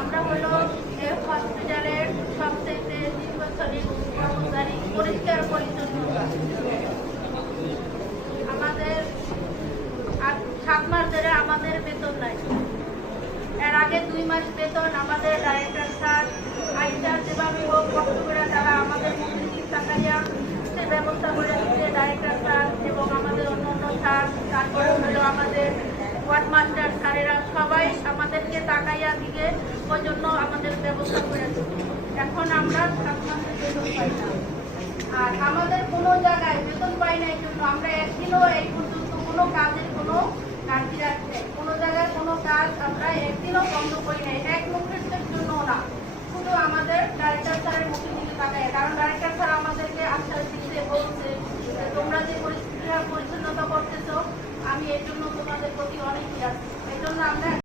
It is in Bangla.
আমরা হলো হসপিটালের সবচেয়ে দীর্ঘস্থায়ী কর্মচারী পরিষ্কার পরিচ্ছন্নতা। আমাদের 7 মাস ধরে আমাদের বেতন নাই। এর আগে 2 মাস বেতন আমাদের ডাইরেক্টর স্যার আইসা যেভাবে হোক কষ্ট করে তারা আমাদের মুক্তির টাকাইয়া সে ব্যবস্থা করে দিচ্ছে ডাইরেক্টর স্যার এবং আমাদের অন্য স্যার, তারপরে হলো আমাদের ওয়ার্ড মাস্টার স্যারেরা সবাই আমাদেরকে টাকাইয়া দিয়ে ওই জন্য আমাদের ব্যবস্থা করে দিচ্ছে। এখন আমরা 7 মাসের বেতন পাই না, আর আমাদের কোনো জায়গায় বেতন পাই না। এই জন্য আমরা একদিনও এই পর্যন্ত কোনো কাজের কোনো ঘাটতি রাখছি, কোনো জায়গায় কোনো কাজ আমরা একদিনও বন্ধ করি নাই, এক মুহূর্তের জন্য না। শুধু আমাদের ডাইরেক্টর স্যারের মুখে দিকে তাকায়, কারণ ডাইরেক্টর স্যার আমাদেরকে আশ্বাস দিচ্ছে, বলছে তোমরা যে পরিচ্ছন্নতা করতেছো আমি এর জন্য তোমাদের প্রতি অনেক এই জন্য আমরা